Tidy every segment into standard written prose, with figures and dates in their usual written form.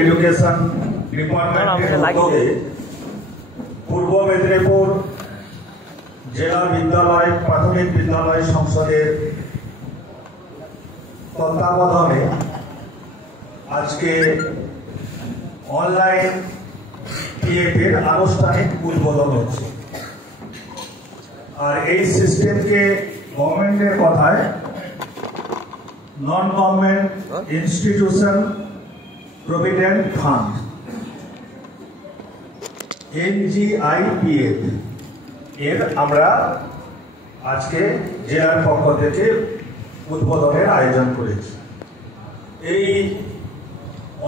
Education ডিপার্টমেন্টের উদ্যোগে পূর্ব মেদিনীপুর জেলা বিদ্যালয় প্রাথমিক বিদ্যালয় সংসদের তত্ত্বাবধানে আজকে অনলাইন টিএফের আনুষ্ঠানিক উদ্বোধন হচ্ছে। আর এই সিস্টেমকে গভর্নমেন্টের কথায় non government institution provident fund NGIPF এর আমরা আজকে জেলার পক্ষ থেকে উদ্বোধনের আয়োজন করেছি। এই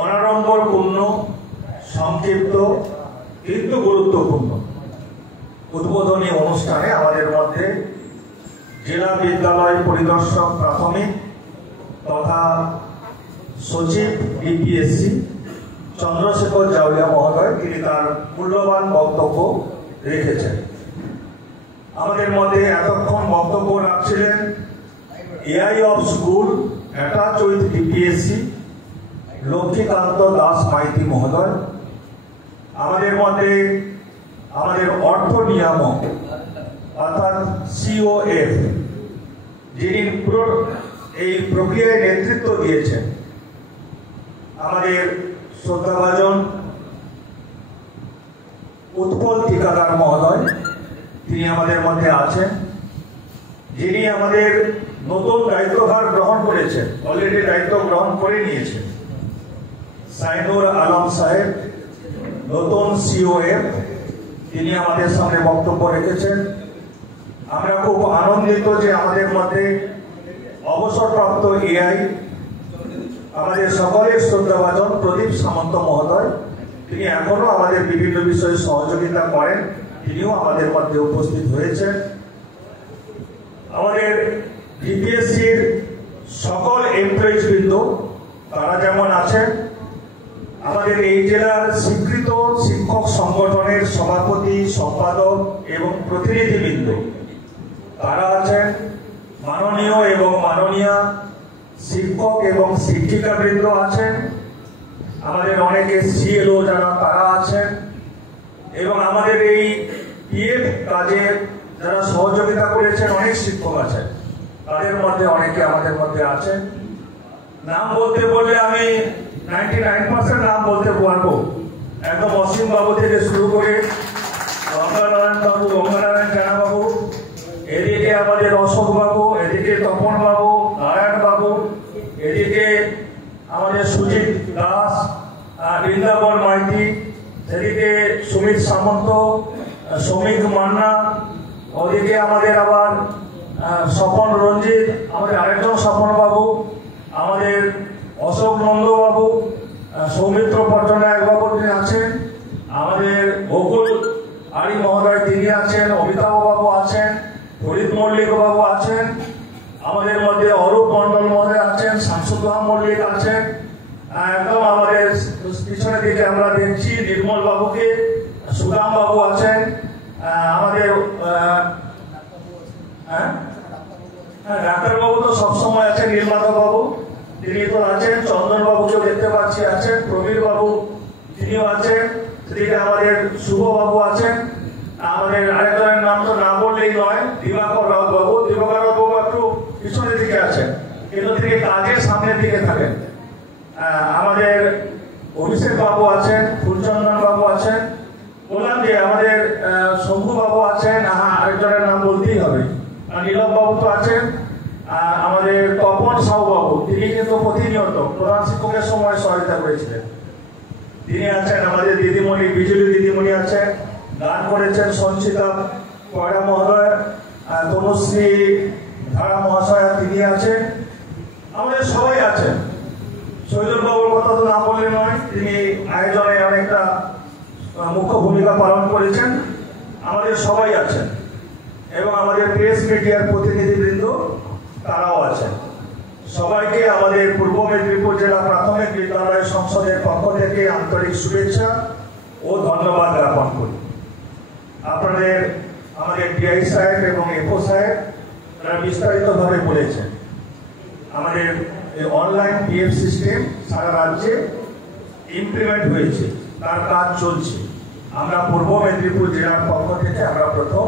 অনাড়ম্বরপূর্ণ সংক্ষিপ্ত কিন্তু গুরুত্বপূর্ণ উদ্বোধনী অনুষ্ঠানে আমাদের মধ্যে জেলা বিদ্যালয় পরিদর্শক প্রাথমিক তথা সচিব ডিপিএসসি চন্দ্রশেখর জাউলিয়া মহোদয় তিনি তার মূল্যবান বক্তব্য রেখেছেন। আমাদের মধ্যে এতক্ষণ বক্তব্য রাখছিলেন AI of school attach with DPSC Lakshmikanta Das Maity মহোদয়। আমাদের মধ্যে আমাদের অর্থ নিয়ামক অর্থাৎ COF যিনি পুরো এই প্রক্রিয়ায় নেতৃত্ব দিয়েছেন আমাদের শ্রদ্ধাভাজন উৎপল ঠিকাদার মহোদয়, তিনি আমাদের মধ্যে আছেন। যিনি আমাদের নতুন দায়িত্বভার গ্রহণ করেছেন, অলরেডি দায়িত্ব গ্রহণ করে নিয়েছেন, সাইনুর আলম সাহেব নতুন COF, তিনি আমাদের সামনে বক্তব্য রেখেছেন। আমরা খুব আনন্দিত যে আমাদের মধ্যে অবসরপ্রাপ্ত AI আমাদের সকলের শ্রদ্ধাভাজন প্রদীপ সামন্ত মহোদয়, তিনি এখনো আমাদের বিভিন্ন বিষয়ে সহযোগিতা করেন, তিনিও আমাদের মধ্যে উপস্থিত হয়েছেন। আমাদের ডিপিএসসির সকল এমপ্লয়িজ বৃন্দ তারা যেমন আছেন, আমাদের এই জেলার স্বীকৃত শিক্ষক সংগঠনের সভাপতি সম্পাদক এবং প্রতিনিধিবৃন্দ তারা আছেন, মাননীয় এবং মাননীয়া শিক্ষক এবং শিক্ষিকা বৃন্দ আছেন, আমাদের অনেকে CLO যারা তারা আছেন, এবং আমাদের এই PF কাজে যারা সহযোগিতা করেছেন অনেক শিক্ষক আছেন, তাদের মধ্যে অনেকে আমাদের মধ্যে আছেন। নাম বলতে বললে আমি 99% নাম বলতে পারবো, একদম অসীম বাবু থেকে শুরু করে গঙ্গানারায়ণ বাবু, গঙ্গানারায়ণ জানা বাবু, এদিকে আমাদের অশোক বাবু, এদিকে তপন বাবু, নারায়ণ বাবু, এদিকে আমাদের সুজিত দাস, বৃন্দাবন মাইতি, সেদিকে সুমিত সামন্ত, শ্রমিক মান্না, ওদিকে আমাদের আবার স্বপন রঞ্জিত, আমাদের আরেকজন স্বপন বাবু, আমাদের অশোক নন্দবাবু, সৌমিত্র পট্টনায়ক বাবু তিনি আছেন, আমাদের বকুল আরি মহোদয় তিনি আছেন, অমিতাভ বাবু আছেন, ফরিদ মল্লিক বাবু আছেন, আমাদের মধ্যে অরূপ মন্ডল মহোদয় আছেন, শামসুল্লাহ মল্লিক আছেন, একদম আমাদের পিছনের দিকে আমরা দেখছি নির্মল বাবুকে, সুদাম বাবু আছেন, আমাদের ডাক্তারবাবু তো সবসময় আছেন, নীলমাধব বাবু তিনি তো আছেন, চন্দন বাবুকেও দেখতে পাচ্ছি আছেন, প্রবীর বাবু তিনিও আছেন, সেদিকে আমাদের শুভ বাবু আছেন, আমাদের আরেকজনের নাম তো না বললেই নয়, দিবাকর রাউত বাবু। দিবাকর রাউত বাবু একটু পিছনের দিকে আছেন কিন্তু তিনি কাজের সামনের দিকে থাকেন। আমাদের অভিষেক বাবু আছেন, ফুলচন্দন বাবু আছেন, বললাম যে আমাদের শম্ভু বাবু আছেন, আরেকজনের নাম বলতেই হবে, নীলম বাবু তো আছেন, আমাদের তপন সাউ বাবু তিনি কিন্তু প্রতিনিয়ত প্রধান শিক্ষকের সময় সহায়তা করেছিলেন, তিনি আছেন। আমাদের দিদিমণি বিজুলি দিদিমণি আছেন, গান করেছেন সঞ্চিতা পয়রা মহোদয়, তনুশ্রী ধারা মহাশয়া তিনি আছেন, আমাদের সবাই আছেন। শহীদুল বাবুর কথা তো না বললে নয়, তিনি আয়োজনে অনেকটা মুখ্য ভূমিকা পালন করেছেন, আমাদের সবাই আছেন, এবং আমাদের প্রেস মিডিয়ার প্রতিনিধিবৃন্দ তারাও আছেন। সবাইকে আমাদের পূর্ব মেদিনীপুর জেলা প্রাথমিক বিদ্যালয় সংসদের পক্ষ থেকে আন্তরিক শুভেচ্ছা ও ধন্যবাদ জ্ঞাপন করি। আপনাদের আমাদের DI সাহেব এবং FO সাহেব তারা বিস্তারিতভাবে বলেছেন। আমাদের অনলাইন PF সিস্টেম সারা রাজ্যে ইমপ্লিমেন্ট হয়েছে, তার কাজ চলছে। আমরা পূর্ব মেদিনীপুর জেলার পক্ষ থেকে আমরা প্রথম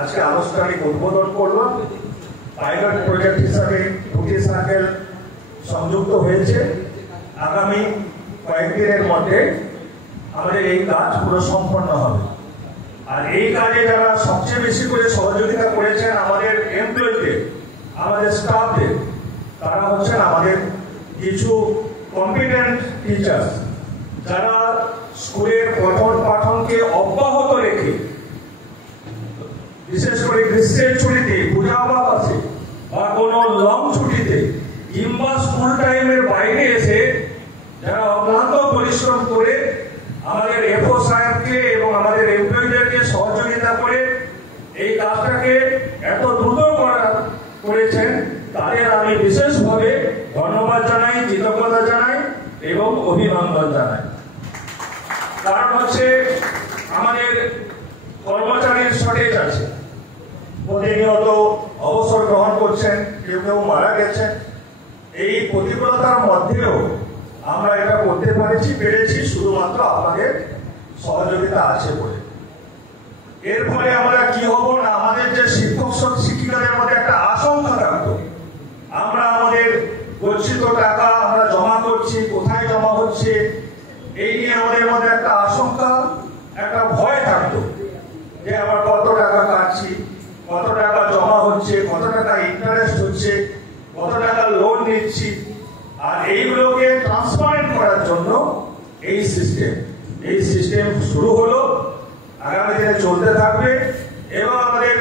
আজকে আনুষ্ঠানিক উদ্বোধন করলাম। পাইলট প্রজেক্ট হিসাবে 2টি সার্কেল সংযুক্ত হয়েছে। আগামী কয়েকদিনের মধ্যে আমাদের এই কাজ পুরো সম্পন্ন হবে। আর এই কাজে যারা সবচেয়ে বেশি করে সহযোগিতা করেছেন আমাদের এমপ্লয়ীদের, আমাদের স্টাফদের, তারা হচ্ছেন আমাদের কিছু কম্পিটেন্ট টিচার, যারা স্কুলের পঠন পাঠনকে অব্যাহত রেখে বিশেষ করে গ্রীষ্মের ছুটিতে, পূজা বাসে বা কোনো লং ছুটিতে কিংবা স্কুল টাইমের বাইরে এসে যারা অক্লান্ত পরিশ্রম করে আমাদের এফও সাহেবকে এবং আমাদের এমপ্লয়ীদেরকে সহযোগিতা করে এই কাজটাকে এত দ্রুত করেছেন, তাদের আমি বিশেষভাবে ধন্যবাদ জানাই, কৃতজ্ঞতা জানাই এবং অভিনন্দন জানাই। কারণ হচ্ছে আমাদের কর্মচারীর শর্টেজ আছে, প্রতিনিয়ত অবসর গ্রহণ করছেন, কেউ কেউ মারা গেছেন। এই প্রতিকূলতার মধ্যেও আমরা এটা করতে পেরেছি শুধুমাত্র আপনাদের সহযোগিতা আছে বলে। এর ফলে আমরা কি হব না, আমাদের যে শিক্ষক শিক্ষিকাদের মধ্যে একটা আশঙ্কা থাকতো, আমরা আমাদের গচ্ছিত টাকা আমরা জমা করছি, কোথায় জমা হচ্ছে, এই নিয়ে আমাদের মধ্যে একটা আশঙ্কা, একটা ভয় থাকতো যে আবার কত টাকা কাটছি, কত টাকা জমা হচ্ছে, কত টাকা ইন্টারেস্ট হচ্ছে, কত টাকা লোন নিচ্ছি। আর এইগুলোকে ট্রান্সপারেন্ট করার জন্য এই সিস্টেম শুরু হলো, আগামী দিনে চলতে থাকবে। এবং আমাদের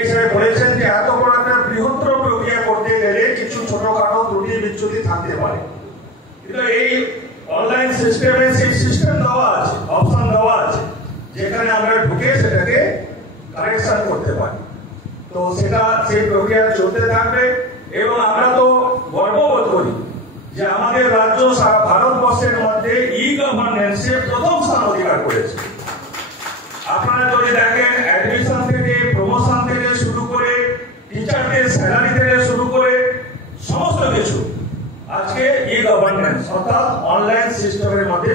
হিসেবে বলেছেন যে এত বড় একটা বৃহত্তর প্রক্রিয়া করতে গেলে কিছু ছোটখাটো ত্রুটি বিচ্যুতি থাকতে পারে, কিন্তু এই অনলাইন সিস্টেমে সেই সিস্টেম দেওয়া আছে, অপশন দেওয়া আছে, যেখানে আমরা ঢুকে সেটাকে কারেকশন করতে পারি। তো সেটা সেই প্রক্রিয়া চলতে থাকবে। এবং আমরা তো গর্ববোধ করি যে আমাদের রাজ্য সারা ভারতবর্ষের মধ্যে ই গভর্নেন্সে প্রথম স্থান অধিকার করেছে। আপনারা যদি দেখেন, অ্যাডমিশন থেকে, প্রমোশন থেকে শুরু করে, টিচারদের স্যালারি থেকে শুরু করে সমস্ত কিছু আজকে ই গভর্নেন্স অর্থাৎ অনলাইন সিস্টেমের মধ্যে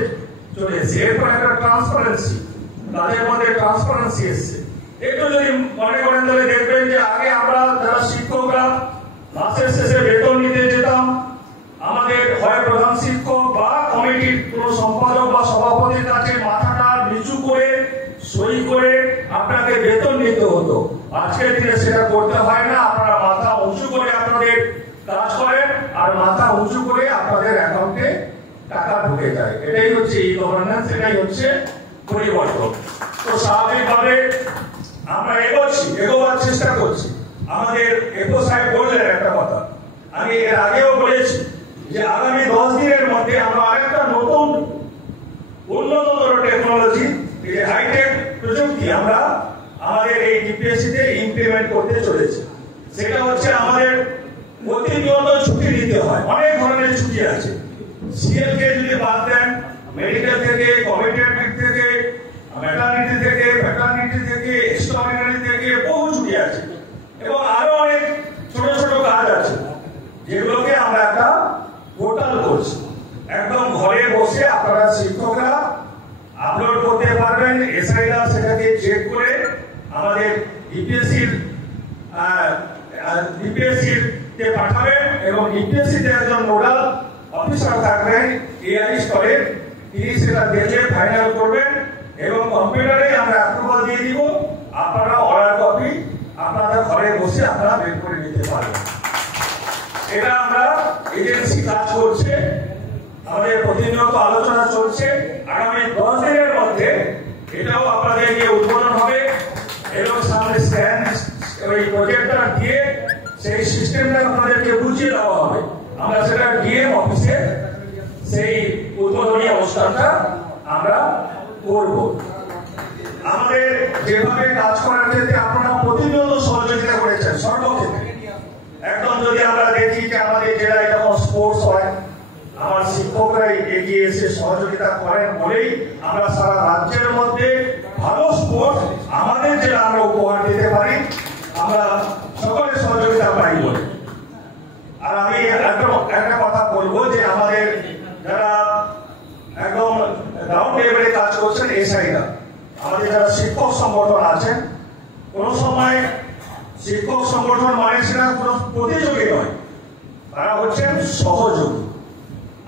চলে এসেছে। এরপর একটা ট্রান্সপারেন্সি, তাদের মধ্যে ট্রান্সপারেন্সি এসছে। একটু যদি মনে করেন তাহলে দেখবেন যে আগে আমরা যারা শিক্ষকরা মাসের শেষে বেতন নিতে যেতাম, আমাদের হয় প্রধান শিক্ষক বা কমিটির কোন সম্পাদক বা সভাপতির কাছে মাথাটা নিচু করে সই করে আপনাকে বেতন নিতে হতো। আজকের দিনে সেটা করতে হয় না, আপনারা মাথা উঁচু করে আপনাদের কাজ করেন আর মাথা উঁচু করে আপনাদের অ্যাকাউন্টে টাকা ঢুকে যায়। এটাই হচ্ছে ই গভর্নেন্স, এটাই হচ্ছে পরিবর্তন। তো স্বাভাবিকভাবে আমরা এগোবার চেষ্টা করছি। আমাদের এফও সাহেব বললেন একটা কথা, আমি এর আগেও বলেছি যে আগামী 10 দিনের মধ্যে আমরা আরেকটা নতুন উন্নততর টেকনোলজি, হাইটেক প্রযুক্তি আমরা আমাদের এই ডিপিএসসি তে ইমপ্লিমেন্ট করতে চলেছি। সেটা হচ্ছে আমাদের প্রতিনিয়ত ছুটি নিতে হয়, অনেক ধরনের ছুটি আছে। সিএল কে যদি বাদ দেন, মেডিকেল থেকে, কমিটেড থেকে, ম্যাটারনিটি থেকে, প্যাটারনিটি থেকে, এক্সট্রাঅর্ডিনারি থেকে বহু ছুটি আছে। এবং আরো অনেক ছোট ছোট কাজ আছে যেগুলোকে আমরা একটা পোর্টাল করছি। একদম ঘরে বসে আপনারা শিক্ষকরা আপলোড করতে পারবেন, এসআইরা সেটাকে চেক করে আমাদের ডিপিএসসির কে পাঠাবেন এবং ডিপিএসসিতে একজন নোডাল অফিসার থাকবেন এআই স্তরে, তিনি সেটা দেখে ফাইনাল করবেন এবং কম্পিউটারে আমরা অ্যাপ্রুভাল দিয়ে দিব। আপনারা অর্ডার কপি আপনাদের ঘরে বসে আপনারা বের করে নিতে পারবেন। এটা আমরা এজেন্সি কাজ করছে, আমাদের প্রতিনিয়ত আলোচনা চলছে। আগামী 10 দিনের মধ্যে এটাও আপনাদেরকে উদ্বোধন হবে এবং সামনে স্ক্যান ওই প্রজেক্টটা দিয়ে সেই সিস্টেমটা আপনাদেরকে বুঝিয়ে দেওয়া হবে। আমরা সেটা ডিএম অফিসে সেই উদ্বোধনী অনুষ্ঠানটা আমরা করব। আমাদের যেভাবে কাজ করার ক্ষেত্রে আপনারা প্রতিনিয়ত সহযোগিতা করেছেন সর্বক্ষেত্রে। একদম যদি আমরা দেখি যে আমাদের জেলায় যখন স্পোর্টস হয়, আমার শিক্ষকরাই এগিয়ে এসে সহযোগিতা করেন বলেই আমরা সারা রাজ্যের মধ্যে ভালো স্পোর্টস আমাদের জেলা আমরা উপহার দিতে পারি, আমরা সকলের সহযোগিতা পাই বলে। আর আমি একটা কথা বলবো যে আমাদের যারা গ্রাউন্ড লেভেলে কাজ করছেন এসআইরা। আমাদের যারা শিক্ষক সংগঠন আছেন, কোনো সময় শিক্ষক সংগঠন মানে সেটা কোনো প্রতিযোগী নয়, তারা হচ্ছেন সহযোগী।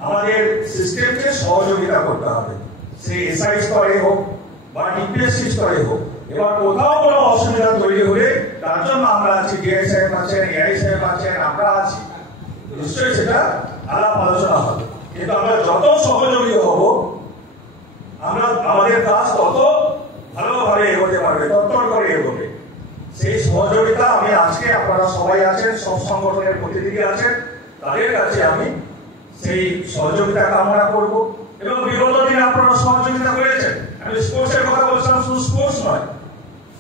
আমাদের সিস্টেমকে সহযোগিতা করতে হবে, সেই এসআই স্তরে হোক বা ডিপিএসসি স্তরে হোক। এবার কোথাও কোনো অসুবিধা তৈরি হলে তার জন্য আমরা আছি, ডিআই সাহেব আছেন, এআই সাহেব আছেন, আমরা আছি, নিশ্চয়ই সেটা আলাপ আলোচনা হবে। কিন্তু আমরা যত সহযোগী হব, আমরা আমাদের কাজ তত ভালোভাবে এগোতে পারবে, তত্তর করে এগোবে। সেই সহযোগিতা আমি আজকে, আপনারা সবাই আছেন, সব সংগঠনের প্রতিনিধি আছেন, তাদের কাছে আমি সেই সহযোগিতা কামনা করব। এবং বিগত দিনে আপনারা সহযোগিতা করেছেন। আমি স্পোর্টসের কথা বলছিলাম, শুধু স্পোর্টস নয়,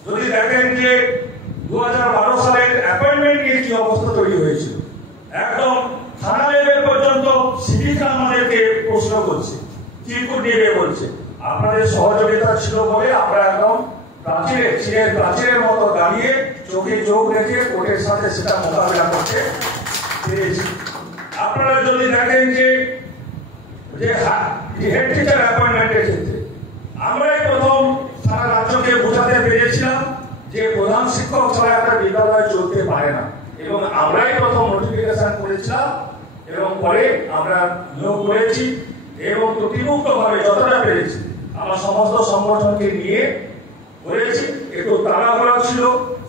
যদি দেখেন যে 2012 সালের অ্যাপয়েন্টমেন্ট নিয়ে কি অবস্থা তৈরি হয়েছিল, একদম থানা লেভেল পর্যন্ত সিভিকরা আমাদেরকে প্রশ্ন করছে, চিরকুট নিয়ে বলছে। আপনাদের সহযোগিতা ছিল বলে আমরা একদম প্রাচীরের মতো দাঁড়িয়ে চোখে চোখ রেখে কোর্টের সাথে সেটা মোকাবিলা করতে পেরেছি। আপনারা যদি দেখেন যে হেড টিচার অ্যাপয়েন্টমেন্টের ক্ষেত্রে আমরাই প্রথম সারা রাজ্যকে বোঝাতে পেরেছিলাম যে প্রধান শিক্ষক ছাড়া একটা বিদ্যালয় চলতে পারে না, এবং আমরাই প্রথম নোটিফিকেশন করেছিলাম এবং পরে আমরা নিয়োগ করেছি এবং ত্রুটিমুক্তভাবে যতটা পেরেছি আমরা সমস্ত সংগঠনকে নিয়ে করেছি। একটু তাড়াহুড়া ছিল,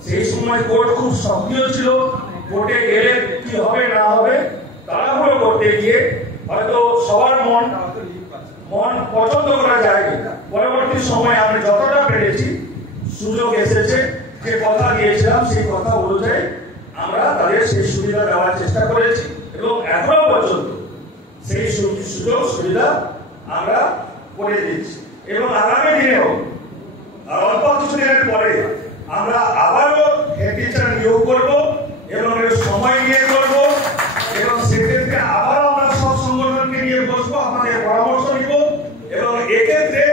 সেই সময় কোর্ট খুব সক্রিয় ছিল, কোর্টে গেলে কি হবে না হবে তাড়াহুড়ো করতে গিয়ে হয়তো সবার মন পছন্দ করা যায়নি। পরবর্তী সময় আমি যতটা পেরেছি, সুযোগ এসেছে, যে কথা দিয়েছিলাম সেই কথা অনুযায়ী আমরা তাদের সেই সুবিধা দেওয়ার চেষ্টা করেছি এবং এখনো পর্যন্ত সেই সুযোগ সুবিধা আমরা করে দিচ্ছি। এবং আগামী দিনেও অল্প কিছুদিনের পরে আমরা আবারও হেড টিচার নিয়োগ করব এবং সময় নিয়ে করব এবং সেক্ষেত্রে আবারও আমরা সব সংগঠনকে নিয়ে বসবো, আমাদের পরামর্শ নিব এবং এক্ষেত্রে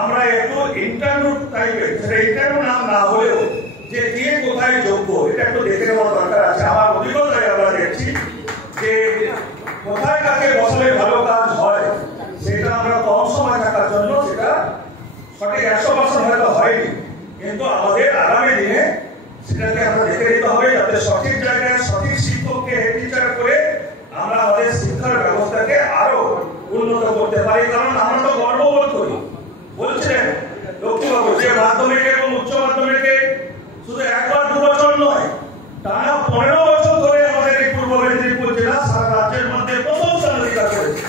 আমরা একটু ইন্টারভিউ টাইপের, সেটা ইন্টারভিউ নাম না হলেও যে কে কোথায় যোগ্য এটা একটু দেখে নেওয়ার দরকার আছে। আমার অভিজ্ঞতায় আমরা দেখছি যে কোথায় কাকে বসলে ভালো কাজ হয়, সেটা আমরা কম সময় থাকার জন্য সেটা সঠিক 100% হয়তো হয়নি, কিন্তু আমাদের আগামী দিনে সেটাকে আমরা দেখে নিতে হবে যাতে সঠিক জায়গায় সঠিক শিক্ষককে হেড টিচার করে আমরা আমাদের শিক্ষার ব্যবস্থাকে আরো উন্নত করতে পারি। কারণ আমরা তো গর্ববোধ করি, বলছেন লক্ষ্মীবাবু, যে মাধ্যমিক এবং উচ্চ মাধ্যমিকে শুধু একবার 2 বছর নয়, টানা 15 বছর ধরে আমাদের এই পূর্ব মেদিনীপুর জেলা সারা রাজ্যের মধ্যে প্রথম স্থান অধিকার করেছে।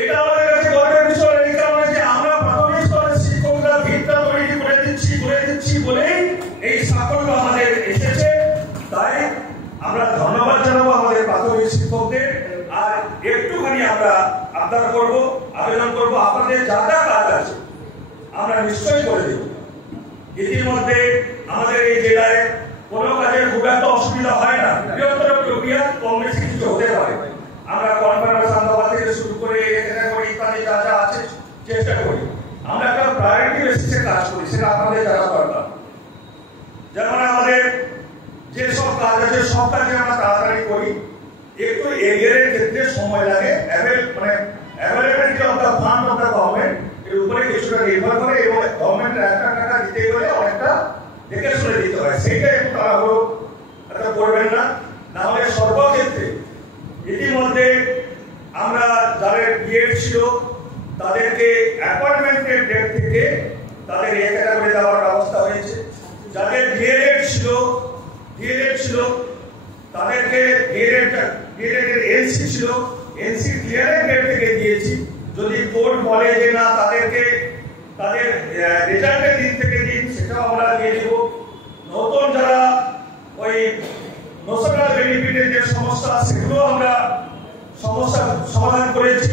এটা আমাদের কাছে গর্বের বিষয়, এই কারণে যে আমরা প্রাথমিক স্তরের শিক্ষকরা ভিতটা তৈরি করে দিচ্ছি বলেই এই সাফল্য আমাদের এসেছে। তাই আমরা ধন্যবাদ জানাবো আমাদের প্রাথমিক শিক্ষকদের। আর একটুখানি আমরা আবদার করব, আবেদন করব, আপনাদের যা যা কাজ আছে আমরা নিশ্চয়ই করে দেব। ইতিমধ্যে আমাদের এই জেলায় কোনো কাজের খুব একটা অসুবিধা হয় না, বৃহত্তর প্রক্রিয়া কম বেশি কিছু হতে পারে। আমরা কনফারেন্স থেকে শুরু করে ইত্যাদি যা যা আছে চেষ্টা করি, আমরা একটা প্রায়োরিটি বেসিসে কাজ করি, সেটা আপনাদের জানা দরকার। যেমন আমাদের যে সব কাজ আছে সব কাজে আমরা তাড়াতাড়ি করি, একটু এরিয়ার ক্ষেত্রে সময় লাগে, availability of the fund of the government এর উপরে কিছুটা নির্ভর করে এবং গভর্নমেন্টের একটা টাকা দিতে গেলে অনেকটা দেখে শুনে দিতে হয়, সেইটা একটু তাড়াহুড়ো করবেন না, না হলে সর্বক্ষেত্রে ইতিমধ্যে আমরা যাদের বিএড ছিল তাদেরকে অ্যাপয়েন্টমেন্টের ডেট থেকে তাদের এ ক্যাটাগরি দেওয়ার ব্যবস্থা হয়েছে। যাদের ডিএলএড ছিল তাদেরকে ডিএলএড এর এনসি ছিল, এনসি ক্লিয়ারের ডেট থেকে দিয়েছি। যদি কোর্ট বলে যে না তাদেরকে তাদের রেজাল্টের দিন থেকে দিন, সেটাও আমরা দিয়ে দেব। নতুন যারা ওই ন্যাশনাল বেনিফিটের যে সমস্যা, সেগুলো আমরা সমস্যা সমাধান করেছি।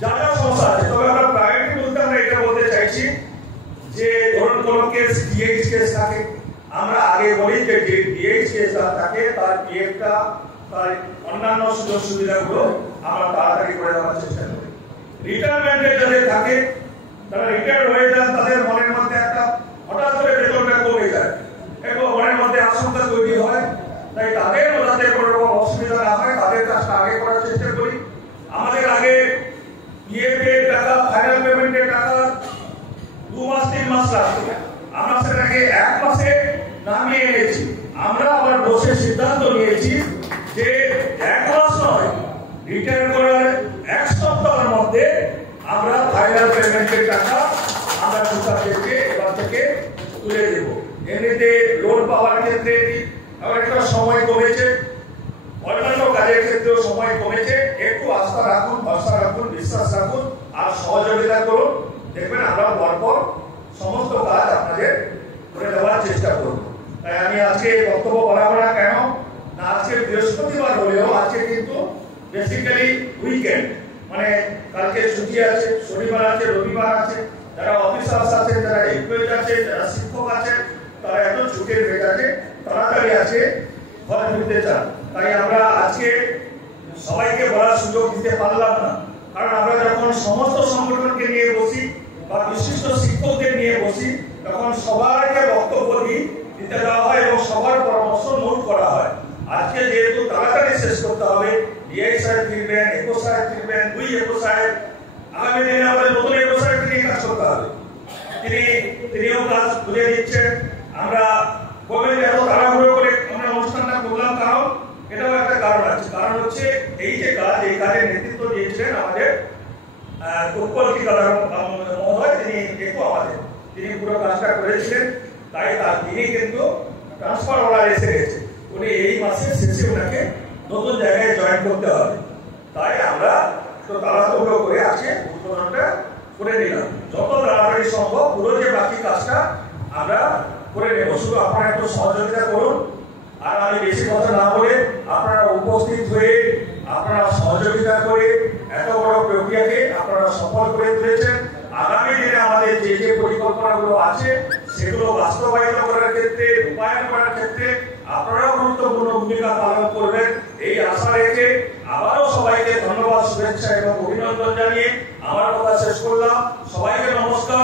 যা যা সমস্যা আছে, তবে আমরা প্রায়োরিটি বলতে আমরা এটা বলতে চাইছি যে ধরুন কোন কেস ডিএইচ কেস থাকে, আমরা আগে বলি যে ডিএইচ কেস থাকে তার পিএফটা তার অন্যান্য সুযোগ সুবিধাগুলো আমরা তাড়াতাড়ি করে দেওয়ার চেষ্টা করি। রিটায়ারমেন্টে যাদের থাকে, তারা রিটায়ার হয়ে যান, তাদের মনের মধ্যে একটা হঠাৎ করে বেতনটা কমে যায় এবং মনের মধ্যে আশঙ্কা তৈরি হয়, তাই তাদের যাতে কোনো রকম অসুবিধা না হয় তাদের কাজটা আগে করার চেষ্টা করি। আমাদের আগে পিএফ এর টাকা, ফাইনাল পেমেন্টের 3 মাস লাগতো, আমরা সেটাকে 1 মাসে নামিয়ে এনেছি। আমরা আবার বসে সিদ্ধান্ত নিয়েছি যে 1 মাস নয়, রিটার্ন করার 1 সপ্তাহের মধ্যে আমরা ফাইনাল পেমেন্টের টাকা আমরা কৃষকদেরকে এবার থেকে তুলে দেব। এমনিতে লোন পাওয়ার ক্ষেত্রে একটা সময় কমেছে, অন্যান্য কাজের ক্ষেত্রেও সময় কমেছে। একটু আস্থা রাখুন, ভরসা রাখুন, বিশ্বাস রাখুন আর সহযোগিতা করুন, দেখবেন আমরা পরপর সমস্ত কাজ আপনাদের করে দেওয়ার চেষ্টা করব। তাই আমি আজকে বক্তব্য বাড়াবো না, কেন না আজকে বৃহস্পতিবার হলেও আজকে কিন্তু বেসিক্যালি উইকেন্ড, মানে কালকে ছুটি আছে, শনিবার আছে, রবিবার আছে, যারা অফিসার্স আছে, যারা এমপ্লয়ি আছে, যারা শিক্ষক আছে, তারা এত ছুটির মেজাজে তাড়াতাড়ি আছে ঘর ফিরতে চান। তাই আমরা আজকে সবাইকে বলার সুযোগ দিতে পারলাম না, কারণ আমরা যখন সমস্ত সংগঠনকে নিয়ে বসি বা বিশিষ্ট শিক্ষকদের নিয়ে বসি তখন সবাইকে বক্তব্য দিতে দেওয়া হয় এবং সবার পরামর্শ নোট করা হয়। আজকে যেহেতু তাড়াতাড়ি শেষ করতে হবে, ডিআই সাহেব ফিরবেন, একো সাহেব ফিরবেন, দুই একো সাহেব, আগামী দিনে আমাদের নতুন একো সাহেবকে নিয়ে কাজ করতে হবে, তিনিও কাজ বুঝে দিচ্ছেন। আমরা গভর্নমেন্ট এত তাড়াহুড়ো করে আমরা অনুষ্ঠানটা করলাম, কারণ এটাও একটা কারণ আছে। কারণ হচ্ছে এই যে কাজ, এই কাজের নেতৃত্ব দিয়েছিলেন আমাদের উৎপল ঠিকাদার মহোদয়, তিনি পুরো কাজটা করেছিলেন। তাই তিনি কিন্তু ট্রান্সফার অর্ডার এসে গেছে, উনি এই মাসের শেষে ওনাকে নতুন জায়গায় জয়েন করতে হবে। তাই আমরা তো তাড়াহুড়ো করে আজকে উদ্বোধনটা করে নিলাম। যত তাড়াতাড়ি সম্ভব পুরো যে বাকি কাজটা আমরা করে নেব, শুধু আপনারা একটু সহযোগিতা করুন। আর আমি বেশি কথা না বলে আপনারা উপস্থিত হয়ে আপনারা সহযোগিতা করে এত বড় প্রক্রিয়াকে আপনারা সফল করে তুলেছেন। আগামী দিনে আমাদের যে যে পরিকল্পনাগুলো আছে সেগুলো বাস্তবায়িত করার ক্ষেত্রে, রূপায়ণ করার ক্ষেত্রে আপনারাও গুরুত্বপূর্ণ ভূমিকা পালন করবেন, এই আশা রেখে আবারও সবাইকে ধন্যবাদ, শুভেচ্ছা এবং অভিনন্দন জানিয়ে আমার কথা শেষ করলাম। সবাইকে নমস্কার।